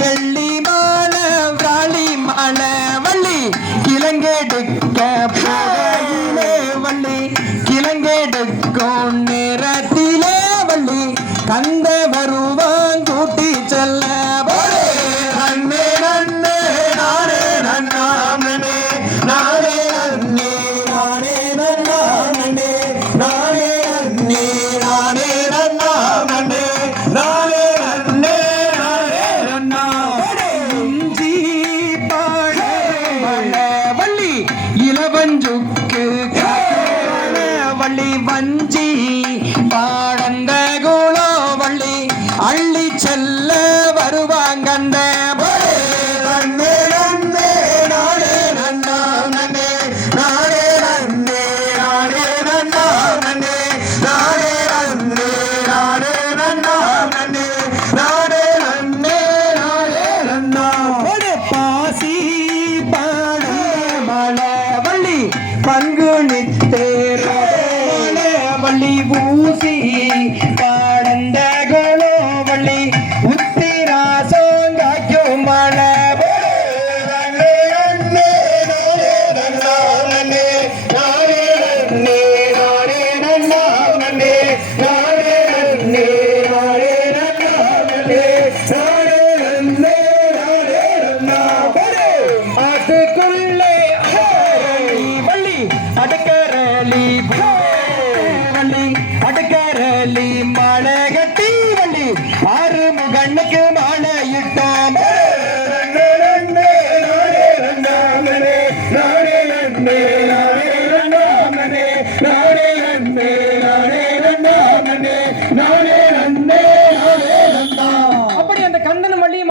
வெள்ளி மாலை விராளி மாலை வள்ளி கிழங்கெடுக்க போகையிலே வள்ளி கிழங்கெடுக்கும் நேரத்திலே வள்ளி கந்த வருவான் கூட்டி செல்ல நன்னே நன்னே நானே நன்னாமனே நானே நன்னே நானே நன்னாமனே நானே நன்னே நானே நன்னாமனே நானே நன்னே நானே நன்னாமனே இஞ்சி பாட வள்ளி இளவஞ்சுக்கு வள்ளி வஞ்சி பாடந்த குலோ வள்ளி அள்ளி செல்ல வருவாங்கந்த நன்னே நன்னே நானே நன்னா நன்னே நானே நன்னே நானே நன்னா நன்னே நானே நன்னே நானே நன்னா நன்னே நானே நன்னே நானே நன்னா பாசி பாட மலை வள்ளி பங்குனித்தேர் வள்ளி ஊசி பாடந்த குலோ வள்ளி உத்திராசோங்காய்க்கும் மலை அதுக்குள்ளே வள்ளி அடக்கரளி வள்ளி அடக்கரளி மலை கட்டி வள்ளி ஆறு முகண்ணுக்கு மாலை இட்டோம் நானே நன்னே